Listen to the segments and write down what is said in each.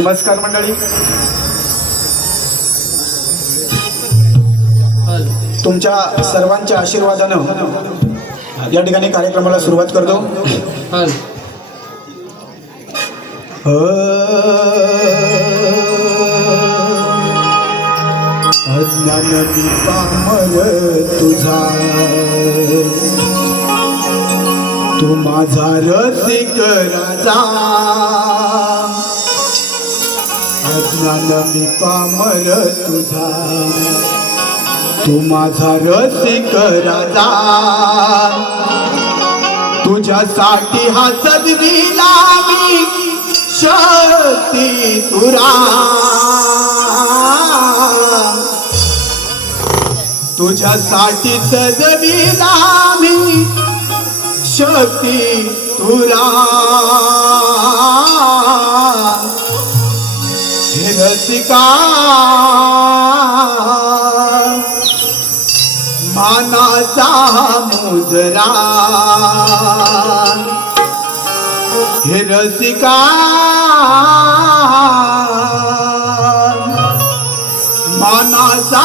नमस्कार मंडळी, तुमच्या सर्वांच्या आशीर्वादानं या ठिकाणी कार्यक्रमाला सुरुवात करतो। अज्ञान मी पामर तुझा, तू माझा रसिक राजा। अज्ञान मी पामर तुझा, तू माझा रसिक राजा। तुझ्यासाठी हा सजविला मी शक्ती तुरा, तुझ्यासाठी सजविला मी शक्ती तुरा। हे रसिका मानाचा मुजरा, हे रसिका मानाचा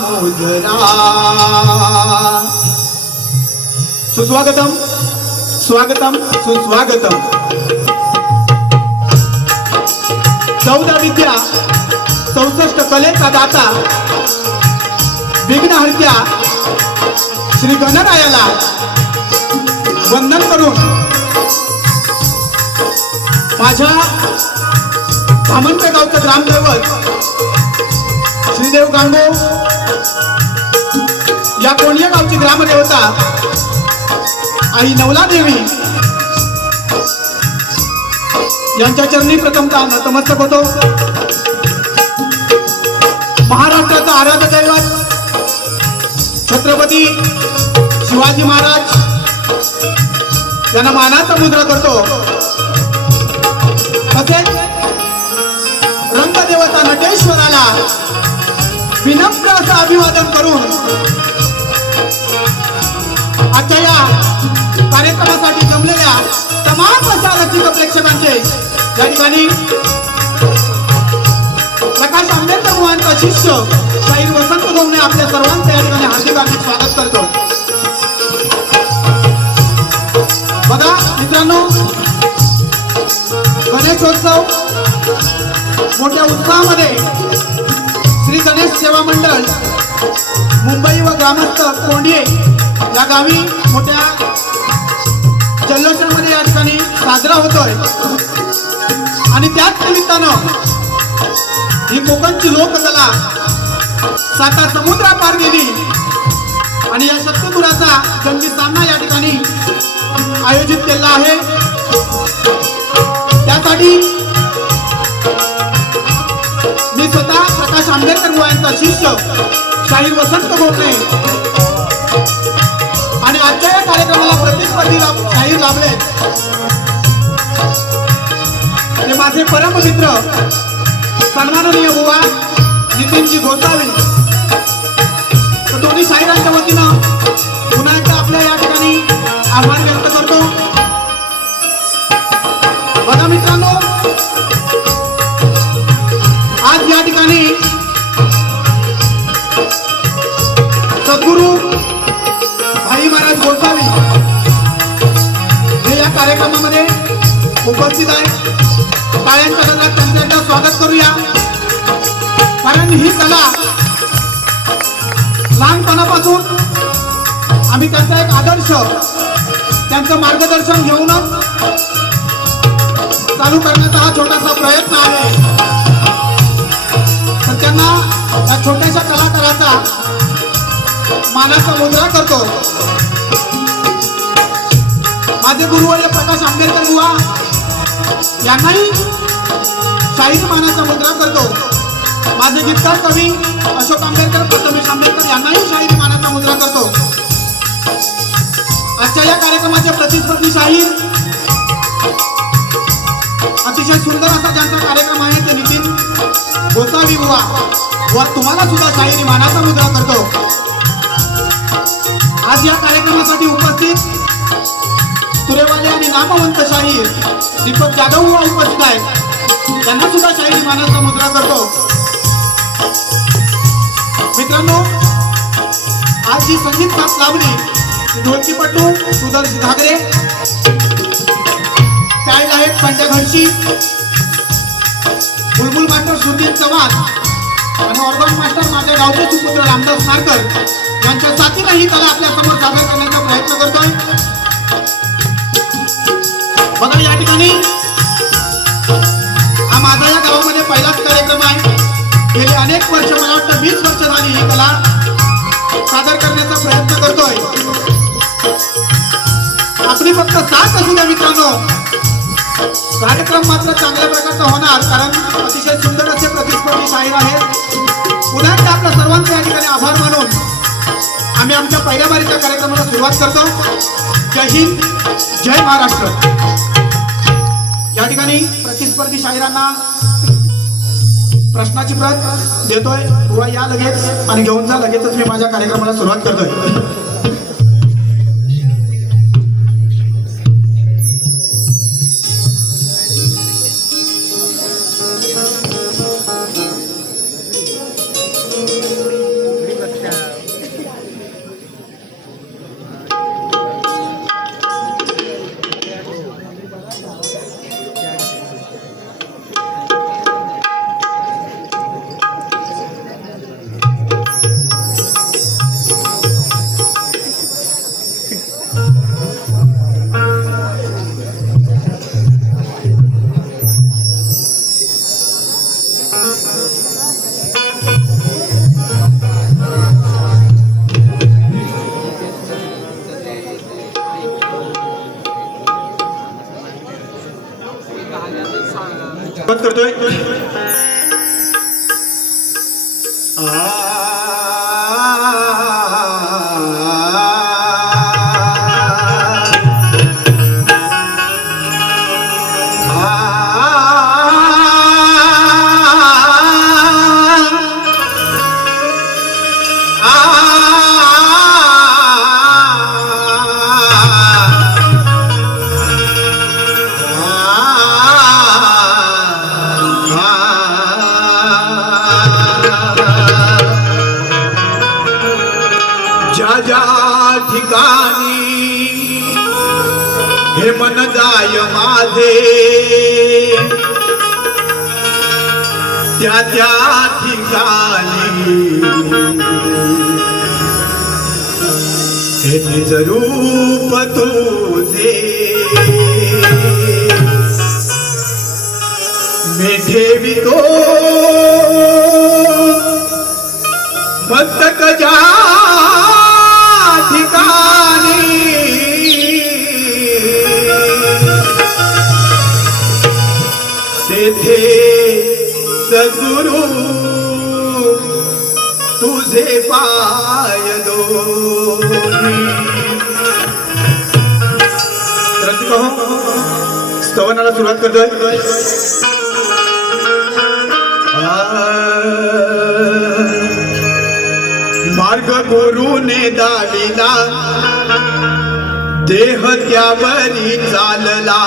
मुजरा। सुस्वागतम स्वागतम सुस्वागतम। 14 विद्या 64 कलेचा दाता विघ्नहर्त्या श्री गणरायाला वंदन करून माझ्या धामणते गावचं ग्रामदैवत श्रीदेव गांगो या कोणिया गावची ग्रामदेवता आई नवला देवी यांच्या चरणी प्रथमतः नतमस्तक होतो। महाराष्ट्राचा आराध्य दैवत छत्रपती शिवाजी महाराज यांना मानाचा मुद्रा करतो। तसेच रंगदेवता नटेश्वराला विनम्र असं अभिवादन करून आजच्या या कार्यक्रमासाठी जमलेल्या तमाम अशा रसिक प्रेक्षकांचे या ठिकाणी प्रकाश आंबेडकर मुलांचा शिष्य शाहीर वसंत गवणे आपल्या सर्वांचं या ठिकाणी हार्दिक हार्दिक स्वागत करतो। बघा मित्रांनो, गणेशोत्सव मोठ्या उत्साहामध्ये श्री गणेश सेवा मंडळ मुंबई व ग्रामस्थ कोंडिये या गावी मोठ्या जल्लोषामध्ये या ठिकाणी साजरा होतोय। आणि त्याच निमित्तानं ही कोकणची लोककला साता समुद्रा पार गेली आणि या शक्तिपुराचा जंगी सामना या ठिकाणी आयोजित केला आहे। त्यासाठी मी स्वतः प्रकाश आंबेडकर मुलांचा शिष्य शाहीर वसंत गवणे आणि आजच्या या कार्यक्रमाला प्रतिस्पर्धी शाहीर लाभले ते माझे परम मित्र सन्माननीय बुवा नितीनजी गोसावी। तर दोन्ही शाहिरांच्या वतीनं पुन्हा एकदा आपल्या या ठिकाणी आभार व्यक्त करतो। बघा मित्रांनो, आज या ठिकाणी सद्गुरू भाई महाराज गोसावी हे या कार्यक्रमामध्ये उपस्थित आहे। टाळ्यांच्या गजरात त्यांचं स्वागत करूया, कारण ही कला लहानपणापासून आम्ही त्यांचा एक आदर्श त्यांचं मार्गदर्शन घेऊनच चालू करण्याचा हा छोटासा प्रयत्न आहे। तर त्यांना या छोट्याशा कलाकाराचा मानाचा मुद्रा करतो। माझे गुरुवर्य प्रकाश आंबेडकर बुवा यांनाही शाहीर मानाचा मुद्रा करतो। माझे गीतकार कवी अशोक आंबेडकर प्रथमेश आंबेडकर यांनाही शाहीर मानाचा मुद्रा करतो। आजच्या या कार्यक्रमाचे प्रतिस्पर्धी शाहीर अतिशय सुंदर असा ज्यांचा कार्यक्रम आहे ते नितीन गोसावी बुवा व तुम्हाला सुद्धा शाहीर मानाचा मुद्रा करतो। आज या कार्यक्रमासाठी उपस्थित तुरेवाले आणि नामवंत शाहीर दीपक जाधव उपस्थित आहे। त्यांना सुद्धा शाही मानाचा मुद्रा करतो. मित्रांनो, आज जी संगीत साथ लावली ढोलकीपट्टू सुदर्श घागरे, पॅड आहेत पंड्या घरशी, बुलबुल मास्टर सुधीर चव्हाण आणि ऑर्गन मास्टर माझ्या गावचे सुपुत्र रामदास नारकर यांच्या साथीने ही कला आपल्या समोर सादर करण्याचा प्रयत्न करतोय. बघा या ठिकाणी हा माझा या गावामध्ये पहिलाच कार्यक्रम आहे. गेली अनेक वर्ष, मला वाटतं 20 वर्ष झाली ही कला सादर करण्याचा प्रयत्न करतोय. आपली फक्त साथ असू द्या मित्रांनो, कार्यक्रम मात्र चांगल्या प्रकारचा होणार, कारण अतिशय सुंदर असे प्रतिस्पर्धी शाहीर आहेत. पुन्हा एकदा आपल्या सर्वांचे या ठिकाणी आभार मानून आम्ही आमच्या पहिल्या बारीच्या कार्यक्रमाला सुरुवात करतो. जय हिंद, जय महाराष्ट्र. या ठिकाणी प्रतिस्पर्धी शाहिरांना प्रश्नाची प्रत देतोय. बुवा या लगेच आणि घेऊन जा. लगेचच मी माझ्या कार्यक्रमाला सुरुवात करतोय. करतोय. हे मन जाय माझे त्या त्या ठिकाणी, हे निज रूप तुझे मी ठेवितो मस्तक जा ठिकाणी. तेथे सद्गुरु तुझे पाय दोन्ही. स्तवनाला सुरुवात करतोय. मार्ग गुरुने दाविला, देह त्यावरी चालला.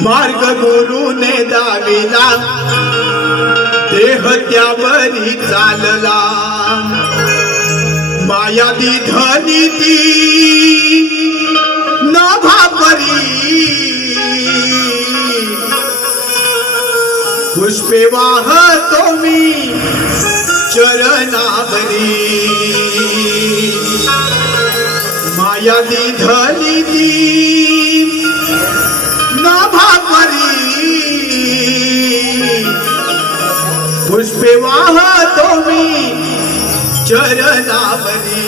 मार्ग गुरुने दाविला, देह त्यावरी चालला. माया दिधनी ती नभापरी, पुष्पे वाहतो मी चरणावरी. माया दिधनी ती नभापरी, पुष्पे वाहतो मी चरणावरी.